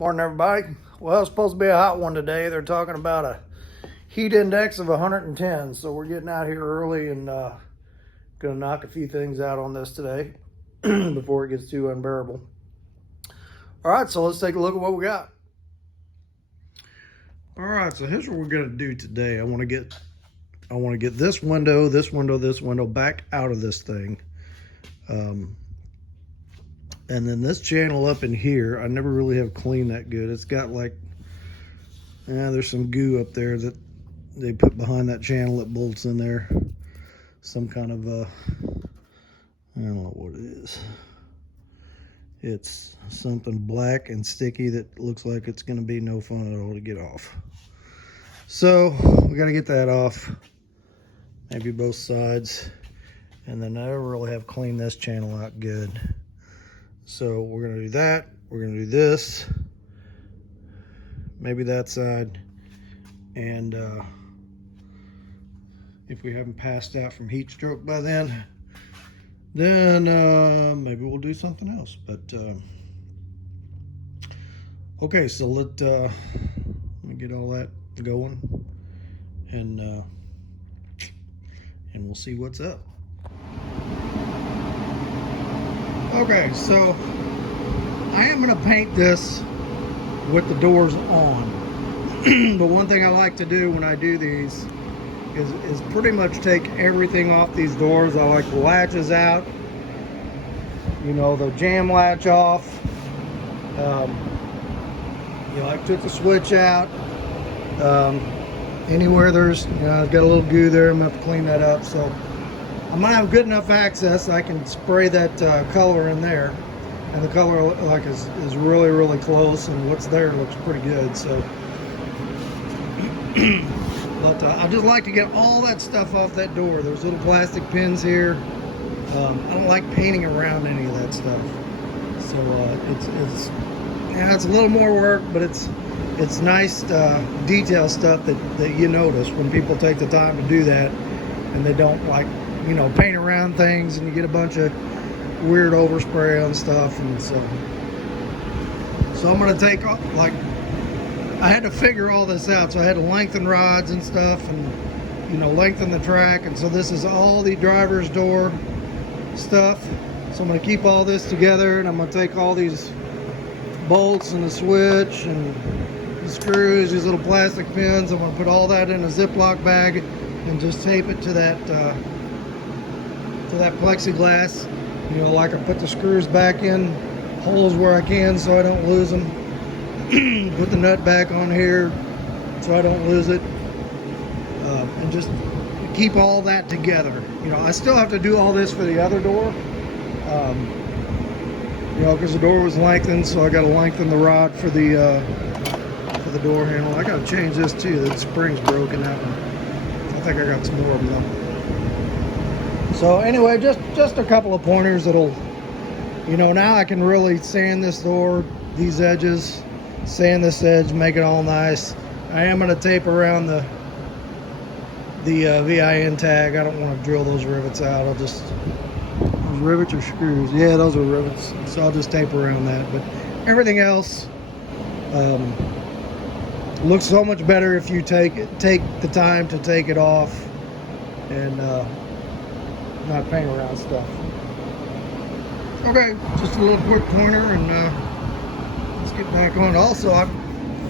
Morning, everybody. Well, it's supposed to be a hot one today. They're talking about a heat index of 110, so we're getting out here early and gonna knock a few things out on this today before it gets too unbearable. All right, so let's take a look at what we got. All right, so here's what we're gonna do today. I want to get this window back out of this thing. And then this channel up in here, I never really have cleaned that good. It's got like, there's some goo up there that they put behind that channel that bolts in there. Some kind of, I don't know what it is. It's something black and sticky that looks like it's gonna be no fun at all to get off. So we gotta get that off, maybe both sides. And then I never really have cleaned this channel out good. So we're gonna do that. We're gonna do this, maybe that side, and if we haven't passed out from heat stroke by then maybe we'll do something else. But okay, so let me get all that going, and we'll see what's up. Okay, so I am gonna paint this with the doors on. But one thing I like to do when I do these is pretty much take everything off these doors. I like the latches out, the jam latch off. I took the switch out. Anywhere there's, I've got a little goo there, I'm gonna have to clean that up. So I might have good enough access. I can spray that color in there, and the color is really, really close, and what's there looks pretty good. So, but I just like to get all that stuff off that door. There's little plastic pins here. I don't like painting around any of that stuff. So it's a little more work, but it's nice detail stuff that you notice when people take the time to do that, and they don't paint around things, and you get a bunch of weird overspray on stuff. And so I'm gonna take off, I had to figure all this out, so I had to lengthen rods and stuff, and lengthen the track. And so this is all the driver's door stuff. So I'm gonna keep all this together, and I'm gonna take all these bolts and the switch and the screws, these little plastic pins. I'm gonna put all that in a Ziploc bag and just tape it to that plexiglass. I put the screws back in holes where I can so I don't lose them. Put the nut back on here so I don't lose it, and just keep all that together. I still have to do all this for the other door, because the door was lengthened, so I got to lengthen the rod for the door handle. I got to change this too. The spring's broken out. I think I got some more of them though. So anyway, just a couple of pointers that'll, now I can really sand this door, these edges, sand this edge, make it all nice. I am going to tape around the VIN tag. I don't want to drill those rivets out. Those rivets or screws? Yeah, those are rivets. So I'll just tape around that. But everything else looks so much better if you take the time to take it off and not paint around stuff. Okay, just a little quick pointer, and let's get back on. Also, I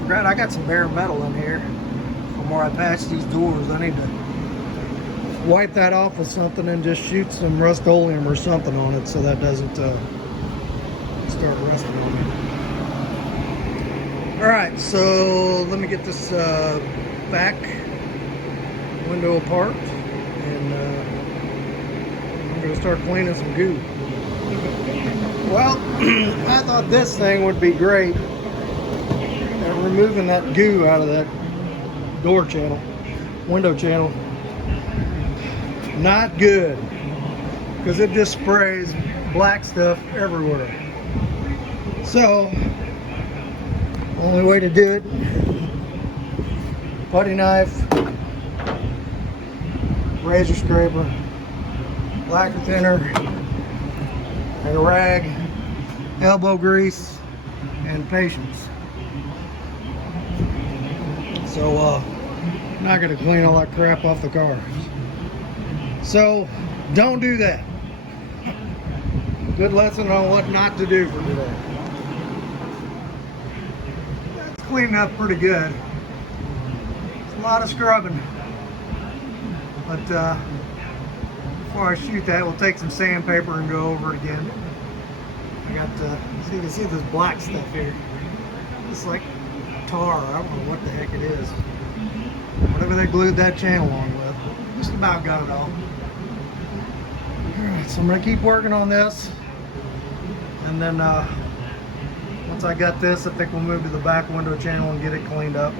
forgot I got some bare metal in here from where I patched these doors. I need to wipe that off with something and just shoot some Rust-Oleum or something on it so that doesn't start rusting on me. All right, so let me get this back window apart, and I'm gonna start cleaning some goo. Well, I thought this thing would be great at removing that goo out of that door channel, window channel. Not good, because it just sprays black stuff everywhere. So, only way to do it, putty knife, razor scraper, lacquer thinner, and a rag, elbow grease, and patience. So I'm not gonna clean all that crap off the car. So don't do that. Good lesson on what not to do for today. That's cleaning up pretty good. It's a lot of scrubbing. But before I shoot that, we'll take some sandpaper and go over it again. I got, so you can see this black stuff here. It's like tar. I don't know what the heck it is. Whatever they glued that channel on with. Just about got it all. Alright, so I'm going to keep working on this. And then once I got this, I think we'll move to the back window channel and get it cleaned up.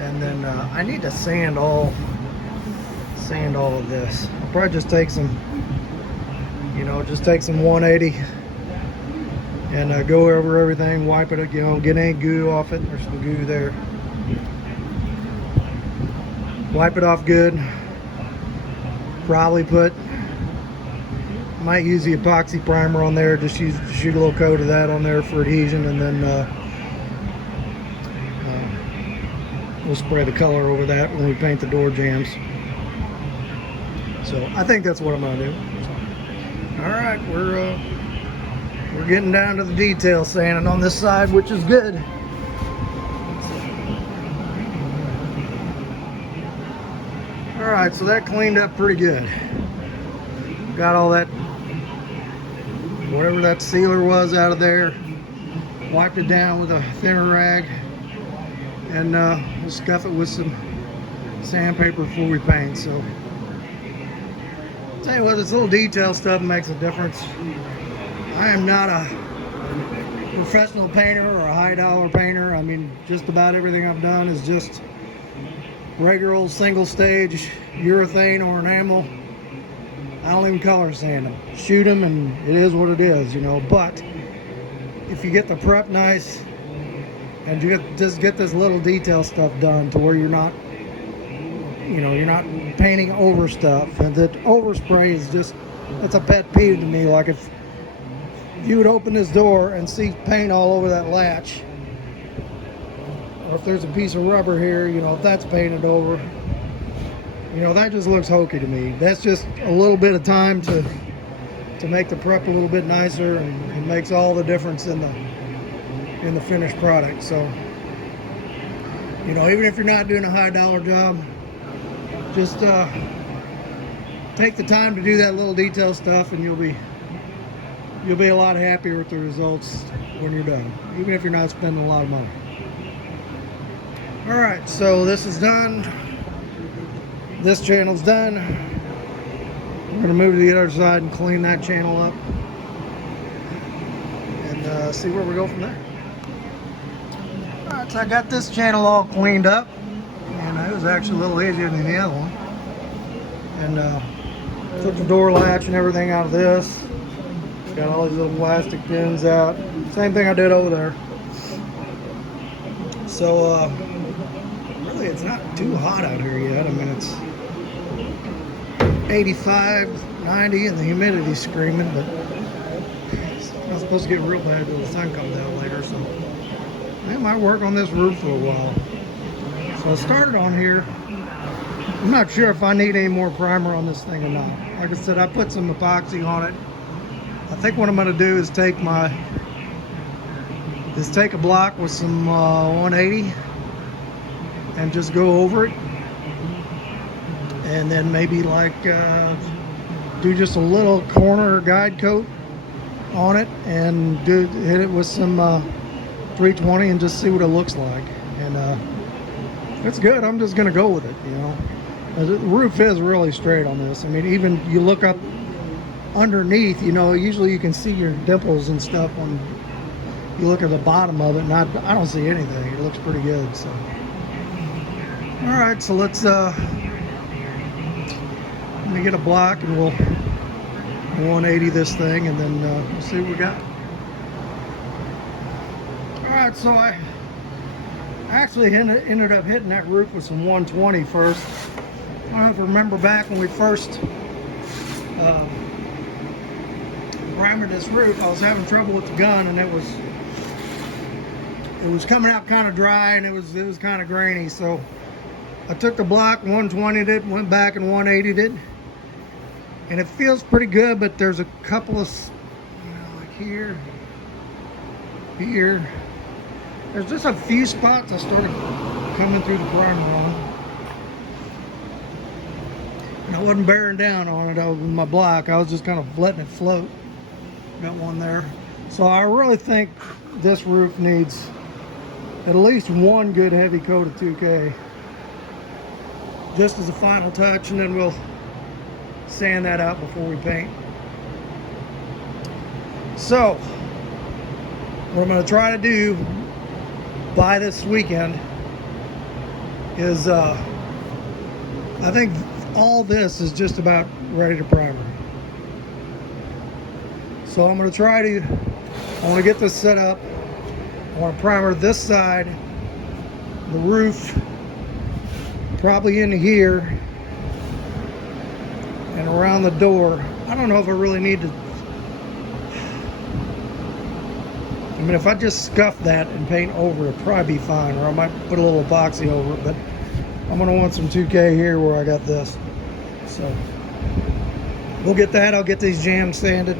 And then I need to sand all of this. I'll probably just take some, just take some 180 and go over everything, wipe it, get any goo off it. There's some goo there. Wipe it off good. Probably might use the epoxy primer on there. Just shoot a little coat of that on there for adhesion, and then we'll spray the color over that when we paint the door jambs. So I think that's what I'm gonna do. All right, we're getting down to the detail sanding on this side, which is good. All right, so that cleaned up pretty good. Got all that, whatever that sealer was, out of there. Wiped it down with a thinner rag, and we'll scuff it with some sandpaper before we paint. So tell you what, this little detail stuff makes a difference. I am not a professional painter or a high dollar painter. I mean, just about everything I've done is just regular old single stage urethane or enamel. I don't even color sand them. Shoot them, and it is what it is, But if you get the prep nice and you just get this little detail stuff done to where you're not painting over stuff, and that overspray is just, that's a pet peeve to me. Like if you would open this door and see paint all over that latch, or if there's a piece of rubber here, if that's painted over, that just looks hokey to me. That's just a little bit of time to make the prep a little bit nicer, and it makes all the difference in the finished product. So, even if you're not doing a high dollar job, just take the time to do that little detail stuff, and you'll be a lot happier with the results when you're done, even if you're not spending a lot of money. All right, so this is done. This channel's done. We're gonna move to the other side and clean that channel up, and see where we go from there. All right, so I got this channel all cleaned up, and it was actually a little easier than the other one. And took the door latch and everything out of this. Got all these little plastic pins out. Same thing I did over there. So really, it's not too hot out here yet. I mean, it's 85, 90, and the humidity's screaming, but it's not supposed to get real bad until the sun comes out later. So I might work on this roof for a while. So I started on here. I'm not sure if I need any more primer on this thing or not. Like I said, I put some epoxy on it. I think what I'm going to do is take a block with some 180 and just go over it, and then maybe do just a little corner guide coat on it, and hit it with some 320 and just see what it looks like. And if it's good, I'm just going to go with it. The roof is really straight on this. I mean, even you look up underneath, usually you can see your dimples and stuff when you look at the bottom of it, and I don't see anything. It looks pretty good. So all right, so let's let me get a block, and we'll 180 this thing, and then we'll see what we got. All right, so I actually ended up hitting that roof with some 120 first. I don't know if you remember back when we first primered this roof, I was having trouble with the gun, and it it was coming out kind of dry, and it was kind of grainy. So I took the block, 120'd it, went back and 180'd it, and it feels pretty good. But there's a couple of, like here, there's just a few spots I started coming through the primer on. And I wasn't bearing down on it with my block. I was just kind of letting it float. Got one there. So I really think this roof needs at least one good heavy coat of 2K, just as a final touch, and then we'll sand that out before we paint. So what I'm going to try to do by this weekend is I think all this is just about ready to primer. So I'm going to I want to get this set up. I want to primer this side, the roof, probably in here, and around the door. I don't know if I really need to. I mean, if I just scuff that and paint over it, it'd probably be fine, or I might put a little epoxy over it, but I'm going to want some 2K here where I got this. So we'll get that. I'll get these jams sanded.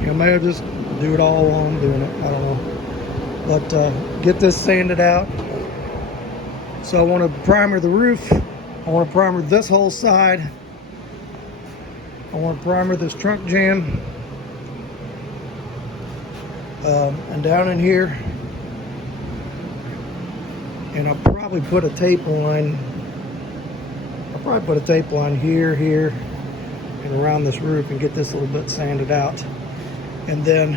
Maybe just do it all while I'm doing it. I don't know. But get this sanded out. So I want to primer the roof. I want to primer this whole side. I want to primer this trunk jam. And down in here. And I'll probably put a tape line. I'll probably put a tape line here, and around this roof, and get this a little bit sanded out. And then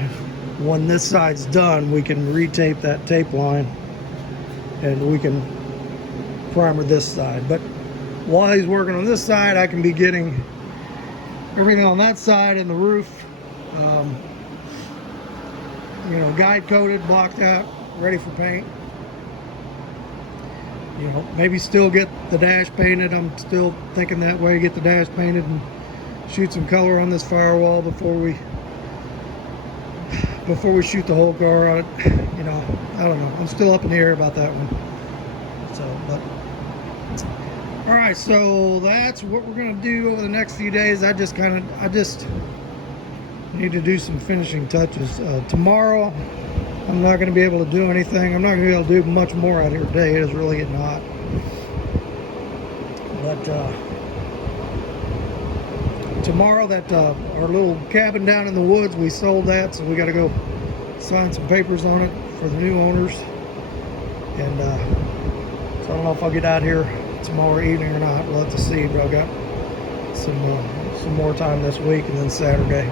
when this side's done, we can retape that tape line and we can primer this side. But while he's working on this side, I can be getting everything on that side and the roof, guide coated, blocked out, ready for paint. Maybe still get the dash painted. I'm still thinking that way, get the dash painted and shoot some color on this firewall before we shoot the whole car on it. I don't know. I'm still up in the air about that one. So, all right. So that's what we're gonna do over the next few days. I just need to do some finishing touches. Tomorrow, I'm not gonna be able to do anything. I'm not gonna be able to do much more out here today. It is really getting hot. But tomorrow, that our little cabin down in the woods, we sold that, so we got to go sign some papers on it for the new owners. And so I don't know if I'll get out here tomorrow evening or not. We'll have to see. But I got some more time this week, and then Saturday.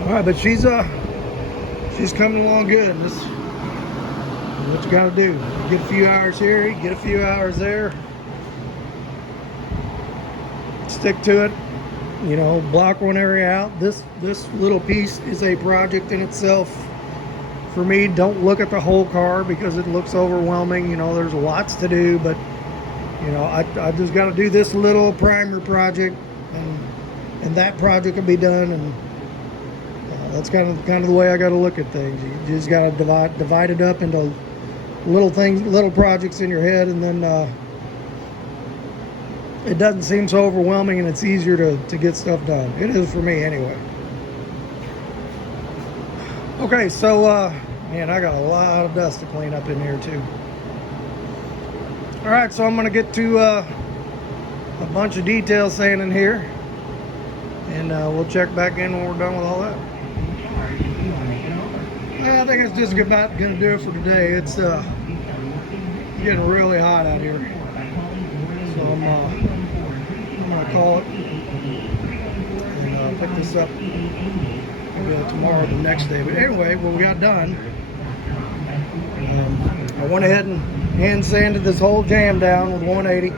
All right, but she's coming along good. This is what you got to do. Get a few hours here, get a few hours there. Stick to it, block one area out. This little piece is a project in itself for me. Don't look at the whole car because it looks overwhelming. There's lots to do, but I just got to do this little primer project, and that project will be done. And that's kind of the way I got to look at things. You just got to divide it up into little things, little projects in your head, and then it doesn't seem so overwhelming, and it's easier to get stuff done. It is for me anyway. Okay, so man, I got a lot of dust to clean up in here too. All right, so I'm gonna get to a bunch of detail sanding here, and we'll check back in when we're done with all that. I think it's just about gonna do it for today. It's getting really hot out here, so I'm gonna call it and pick this up maybe tomorrow or the next day. But anyway, what we got done, I went ahead and hand sanded this whole jam down with 180.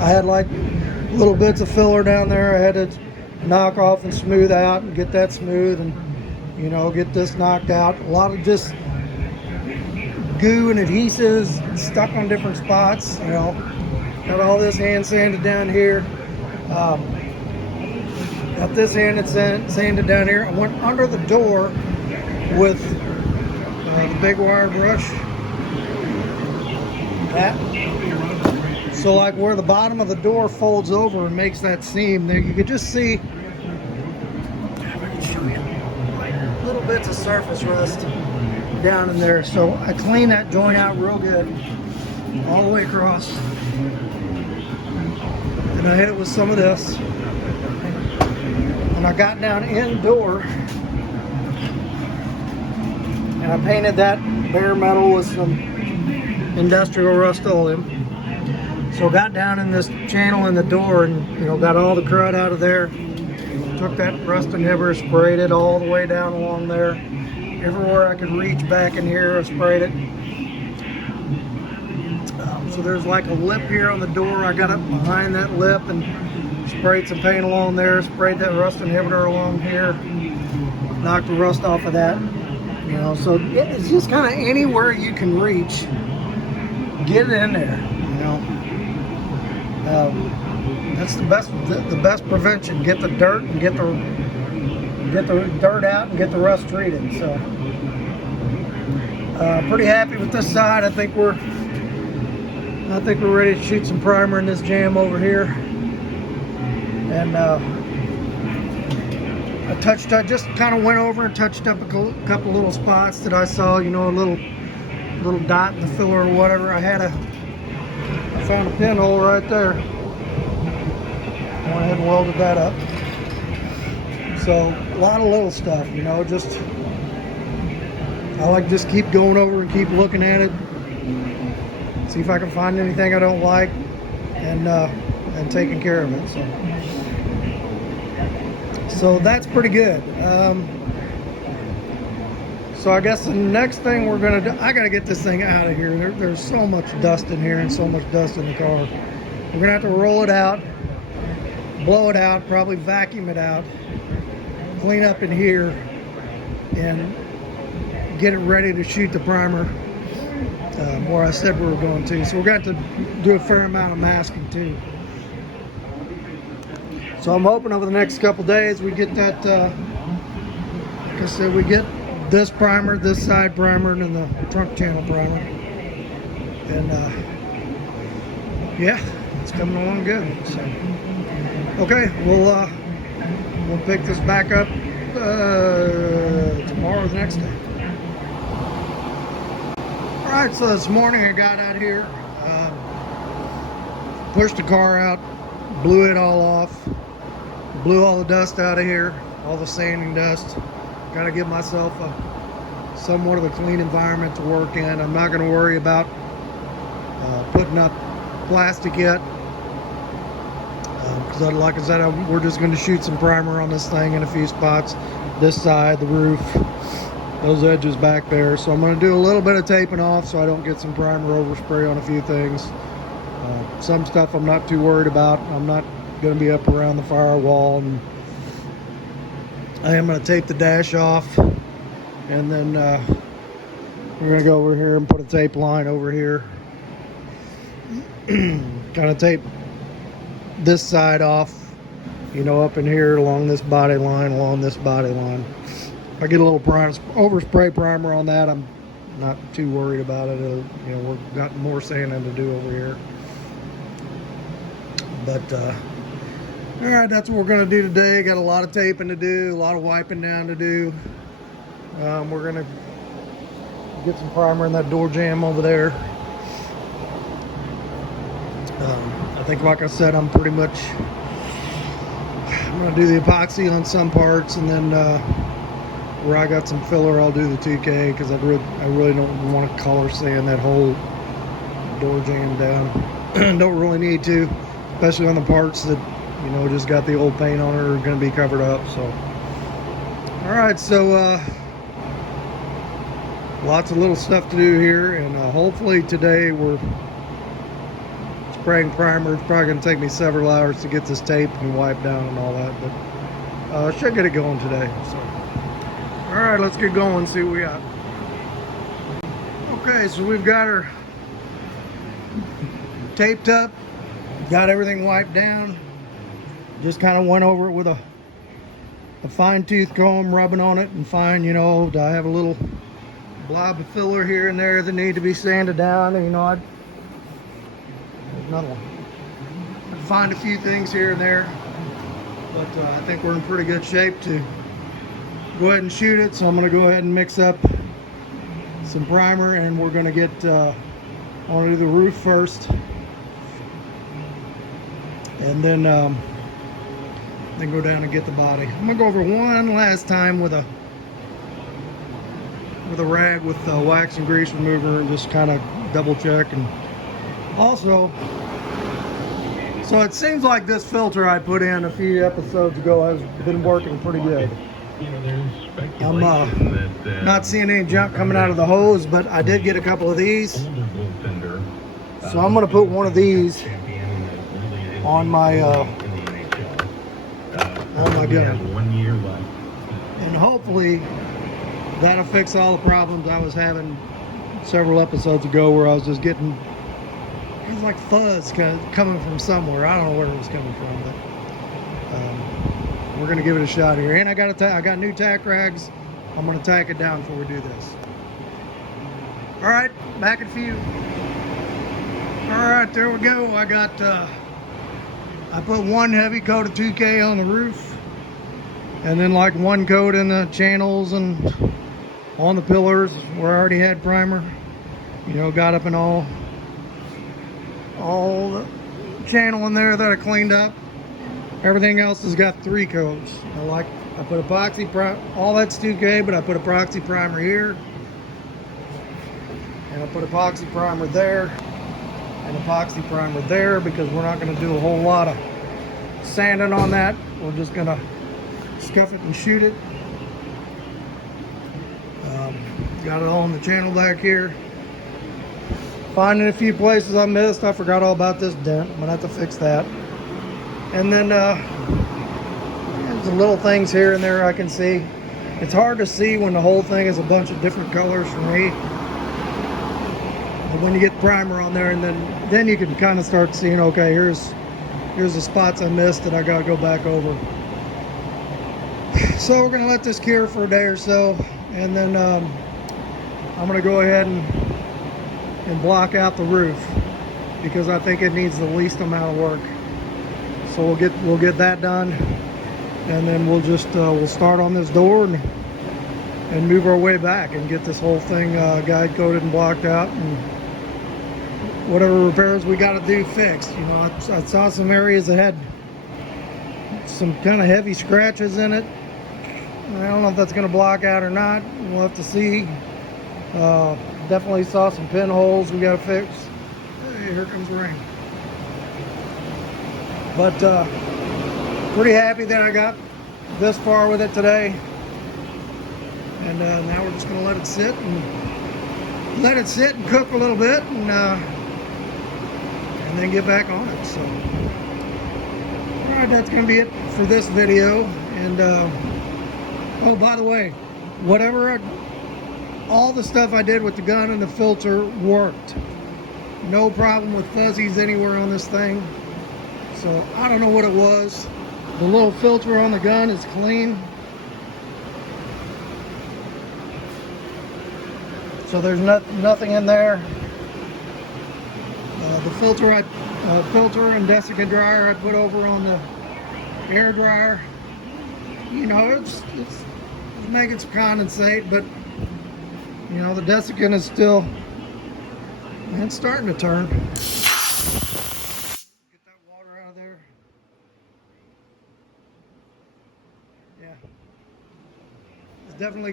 I had like little bits of filler down there I had to knock off and smooth out and get that smooth, and get this knocked out. A lot of just goo and adhesives stuck on different spots. Got all this hand sanded down here. Got this hand sanded down here. I went under the door with the big wire brush. That. So like where the bottom of the door folds over and makes that seam there, you can just see little bits of surface rust down in there. So I clean that joint out real good all the way across, and I hit it with some of this, and I got down indoor and I painted that bare metal with some industrial Rust-Oleum. So got down in this channel in the door and, you know, got all the crud out of there. Took that rust inhibitor, sprayed it all the way down along there. Everywhere I could reach back in here, I sprayed it. So there's like a lip here on the door. I got up behind that lip and sprayed some paint along there. Sprayed that rust inhibitor along here. Knocked the rust off of that. You know, so it's just kind of anywhere you can reach, get it in there. You know. That's the best prevention. Get the dirt and get the dirt out and get the rust treated. So pretty happy with this side. I think we're ready to shoot some primer in this jam over here. And I just kind of went over and touched up a couple little spots that I saw. You know, a little dot in the filler or whatever. I found a pinhole right there. Went ahead and welded that up. So a lot of little stuff, you know, just I like to just keep going over and keep looking at it, see if I can find anything I don't like, and taking care of it. So that's pretty good. So I guess the next thing we're gonna do, I gotta get this thing out of here. There's so much dust in here and so much dust in the car. We're gonna have to roll it out, blow it out, probably vacuum it out, clean up in here, and get it ready to shoot the primer where I said we were going to. So we're going to do a fair amount of masking too. So I'm hoping over the next couple days we get that, like I said, we get this primer, this side primer, and then the trunk channel primer. And yeah, it's coming along good. So okay, we'll pick this back up tomorrow or the next day. All right, so this morning I got out here, pushed the car out, blew it all off, blew all the dust out of here, all the sanding dust. Got to give myself somewhat of a clean environment to work in. I'm not going to worry about putting up plastic yet. Because like I said, we're just going to shoot some primer on this thing in a few spots. This side, the roof, those edges back there. So I'm going to do a little bit of taping off so I don't get some primer overspray on a few things. Some stuff I'm not too worried about. I'm not going to be up around the firewall. And I am going to tape the dash off. And then we're going to go over here and put a tape line over here. Kind of tape this side off, you know, up in here along this body line, If I get a little overspray primer on that, I'm not too worried about it. You know, we've got more sanding to do over here. But all right, that's what we're going to do today. Got a lot of taping to do, a lot of wiping down to do. We're going to get some primer in that door jamb over there. I think, like I said, I'm going to do the epoxy on some parts, and then where I got some filler, I'll do the 2K, because I really don't want to color sand that whole door jamb down. Don't really need to, especially on the parts that, you know, just got the old paint on it or are going to be covered up. So all right, so lots of little stuff to do here, and hopefully today we're spraying primer. It's probably going to take me several hours to get this taped and wiped down and all that, but I should get it going today. So all right, let's get going and see what we got. Okay, so we've got her taped up, got everything wiped down. Just kind of went over it with a fine tooth comb, rubbing on it and fine, you know. I have a little blob of filler here and there that need to be sanded down. And, you know, there's another one. I'd find a few things here and there, but I think we're in pretty good shape to go ahead and shoot it. So I'm going to go ahead and mix up some primer, and we're going to get onto the roof first, and then go down and get the body. I'm going to go over one last time with a rag with wax and grease remover and just kind of double check. And also, so it seems like this filter I put in a few episodes ago has been working pretty good. I'm not seeing any junk coming out of the hose, but I did get a couple of these, so I'm going to put one of these on my gun, and hopefully that'll fix all the problems I was having several episodes ago, where I was just getting, it was like fuzz coming from somewhere. I don't know where it was coming from, but we're gonna give it a shot here. And I got new tack rags. I'm gonna tack it down before we do this. All right, back in a few. All right, there we go. I put one heavy coat of 2K on the roof, and then like one coat in the channels and on the pillars where I already had primer. You know, got up in all the channel in there that I cleaned up. Everything else has got 3 coats. I put epoxy primer, all that's 2K, but I put epoxy primer here, and I put epoxy primer there, and epoxy primer there, because we're not going to do a whole lot of sanding on that. We're just going to scuff it and shoot it. Got it all in the channel back here. Finding a few places I missed. I forgot all about this dent. I'm going to have to fix that. And then there's little things here and there I can see. It's hard to see when the whole thing is a bunch of different colors for me. But when you get primer on there, and then you can kind of start seeing, okay, here's the spots I missed that I got to go back over. So we're going to let this cure for a day or so, and then I'm going to go ahead and block out the roof, because I think it needs the least amount of work. So we'll get that done, and then we'll just we'll start on this door and move our way back and get this whole thing guide coated and blocked out, and whatever repairs we got to do fixed. You know, I saw some areas that had some kind of heavy scratches in it. I don't know if that's going to block out or not. We'll have to see. Definitely saw some pinholes we got to fix. Hey, here comes rain. But pretty happy that I got this far with it today. And now we're just going to let it sit and cook a little bit, and then get back on it. So, all right, that's going to be it for this video. And oh, by the way, all the stuff I did with the gun and the filter worked. No problem with fuzzies anywhere on this thing. So I don't know what it was. The little filter on the gun is clean. So there's nothing in there. The filter and desiccant dryer I put over on the air dryer. You know, it's making some condensate, but you know, the desiccant is still, it's starting to turn. Get that water out of there. Yeah. It's definitely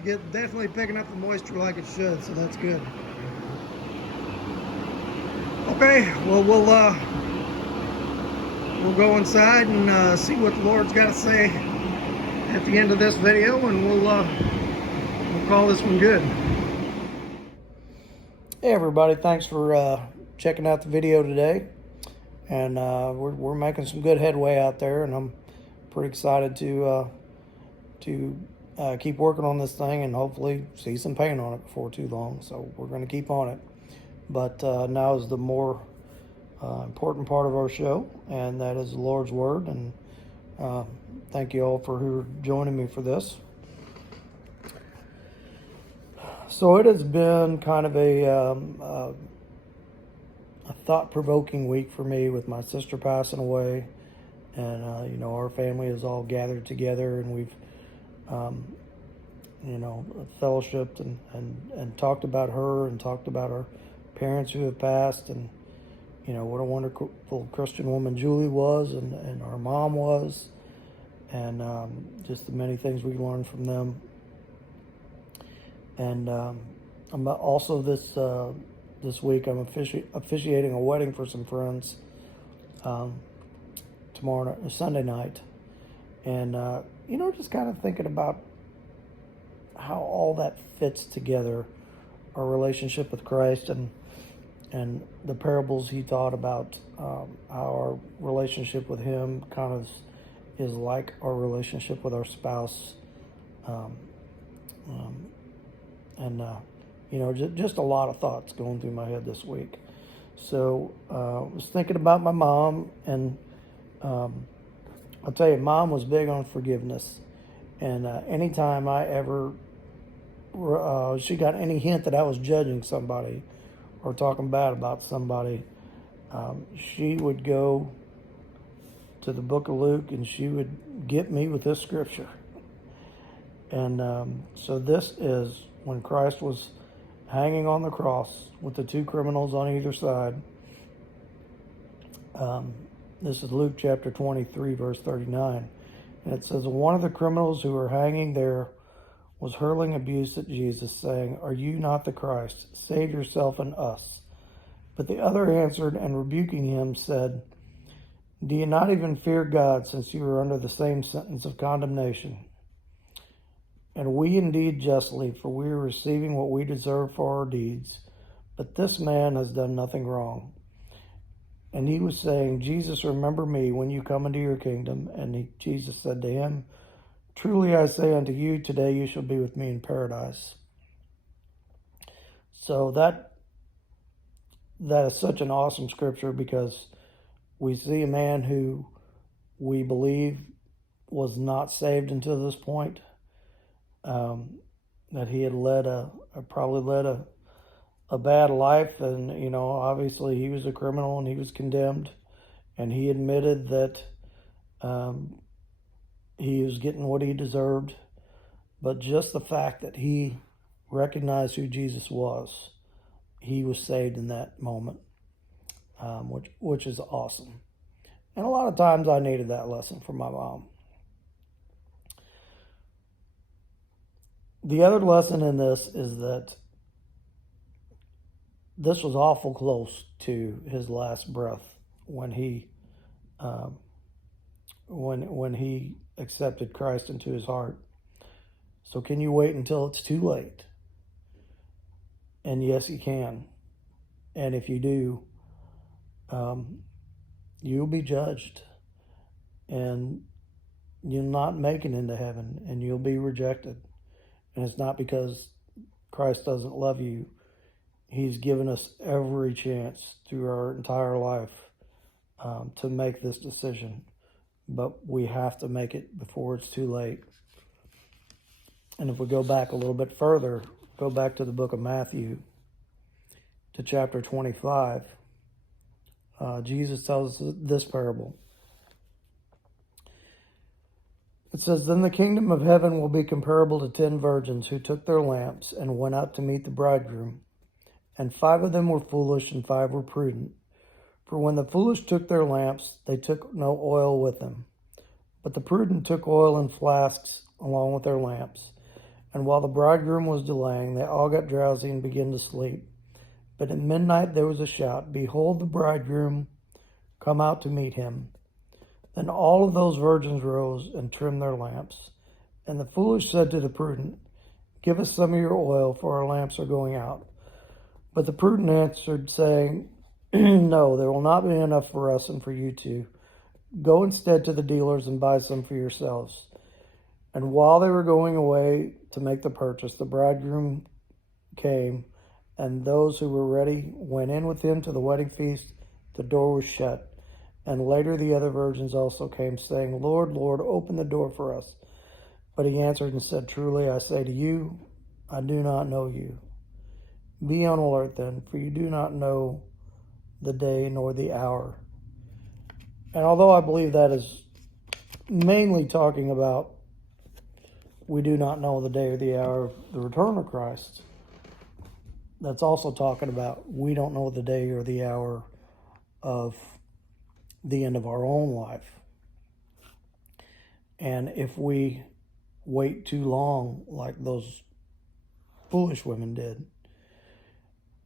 picking up the moisture like it should, so that's good. Okay, well we'll go inside and see what the Lord's got to say at the end of this video, and we'll call this one good. Hey everybody, thanks for checking out the video today, and we're making some good headway out there, and I'm pretty excited to keep working on this thing and hopefully see some paint on it before too long. So we're going to keep on it, but now is the more important part of our show, and that is the Lord's Word. And thank you all for who are joining me for this. So it has been kind of a thought-provoking week for me with my sister passing away, and our family is all gathered together, and we've um, fellowshipped and talked about her and talked about our parents who have passed, and what a wonderful Christian woman Julie was, and our mom was, and just the many things we learned from them. And I'm also this week I'm officiating a wedding for some friends tomorrow Sunday night, and just kind of thinking about how all that fits together, our relationship with Christ, and the parables he taught about how our relationship with him kind of is like our relationship with our spouse. Um, um, and just a lot of thoughts going through my head this week. So I was thinking about my mom, and I'll tell you, Mom was big on forgiveness, and anytime I ever she got any hint that I was judging somebody or talking bad about somebody, she would go to the book of Luke and she would get me with this scripture. And so this is when Christ was hanging on the cross with the two criminals on either side. This is Luke chapter 23, verse 39. And it says, one of the criminals who were hanging there was hurling abuse at Jesus, saying, "Are you not the Christ? Save yourself and us." But the other answered and rebuking him said, "Do you not even fear God, since you are under the same sentence of condemnation? And we indeed justly, for we are receiving what we deserve for our deeds. But this man has done nothing wrong." And he was saying, "Jesus, remember me when you come into your kingdom." And Jesus said to him, "Truly I say unto you, today you shall be with me in paradise." So that is such an awesome scripture, because we see a man who we believe was not saved until this point. That he had probably led a bad life, and obviously he was a criminal and he was condemned, and he admitted that he was getting what he deserved. But just the fact that he recognized who Jesus was, he was saved in that moment, which is awesome. And a lot of times I needed that lesson from my mom. The other lesson in this is that this was awful close to his last breath when he when he accepted Christ into his heart. So can you wait until it's too late? And yes, you can. And if you do, you'll be judged, and you'll not make it into heaven, and you'll be rejected. And it's not because Christ doesn't love you. He's given us every chance through our entire life to make this decision. But we have to make it before it's too late. And if we go back a little bit further, go back to the book of Matthew, to chapter 25, Jesus tells us this parable. It says, "Then the kingdom of heaven will be comparable to 10 virgins who took their lamps and went out to meet the bridegroom. And 5 of them were foolish and 5 were prudent. For when the foolish took their lamps, they took no oil with them. But the prudent took oil in flasks along with their lamps. And while the bridegroom was delaying, they all got drowsy and began to sleep. But at midnight there was a shout, 'Behold, the bridegroom, come out to meet him.' Then all of those virgins rose and trimmed their lamps. And the foolish said to the prudent, 'Give us some of your oil, for our lamps are going out.' But the prudent answered, saying, 'No, there will not be enough for us and for you too. Go instead to the dealers and buy some for yourselves.' And while they were going away to make the purchase, the bridegroom came, and those who were ready went in with him to the wedding feast. The door was shut. And later the other virgins also came, saying, 'Lord, Lord, open the door for us.' But he answered and said, 'Truly I say to you, I do not know you.' Be on alert then, for you do not know the day nor the hour. And although I believe that is mainly talking about we do not know the day or the hour of the return of Christ, that's also talking about we don't know the day or the hour of the end of our own life. And if we wait too long, like those foolish women did,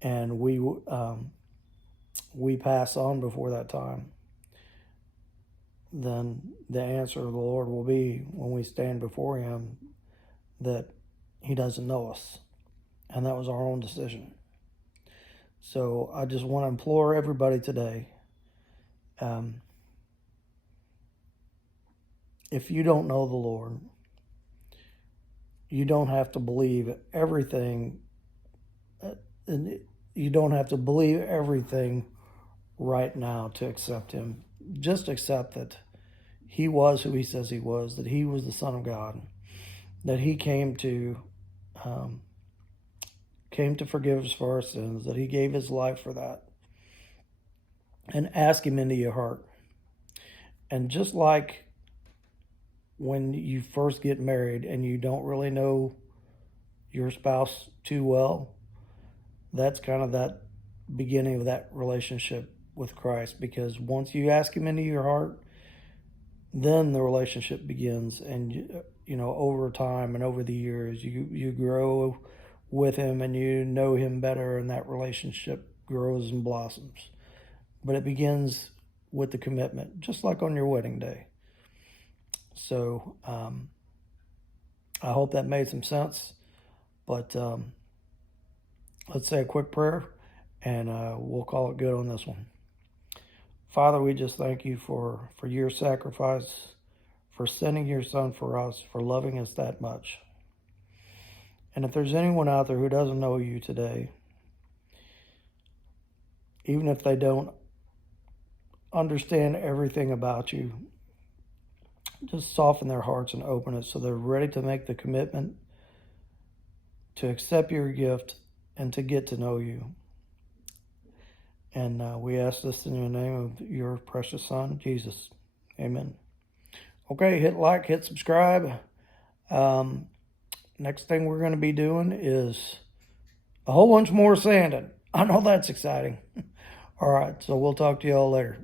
and we pass on before that time, then the answer of the Lord will be when we stand before Him that He doesn't know us, and that was our own decision. So I just want to implore everybody today, if you don't know the Lord, you don't have to believe everything. You don't have to believe everything right now to accept Him. Just accept that He was who He says He was, that He was the Son of God, that He came to forgive us for our sins, that He gave His life for that, and ask Him into your heart. And just like when you first get married and you don't really know your spouse too well, that's kind of that beginning of that relationship with Christ, because once you ask Him into your heart, then the relationship begins. And over time and over the years, you grow with Him and you know Him better, and that relationship grows and blossoms. But it begins with the commitment, just like on your wedding day. So I hope that made some sense. But let's say a quick prayer, and we'll call it good on this one. Father, we just thank You for Your sacrifice, for sending Your Son for us, for loving us that much. And if there's anyone out there who doesn't know You today, even if they don't understand everything about You, just soften their hearts and open it so they're ready to make the commitment to accept Your gift and to get to know You. And we ask this in the name of Your precious Son, Jesus. Amen. Okay, hit like, hit subscribe. Next thing we're going to be doing is a whole bunch more sanding. I know that's exciting. All right, so we'll talk to you all later.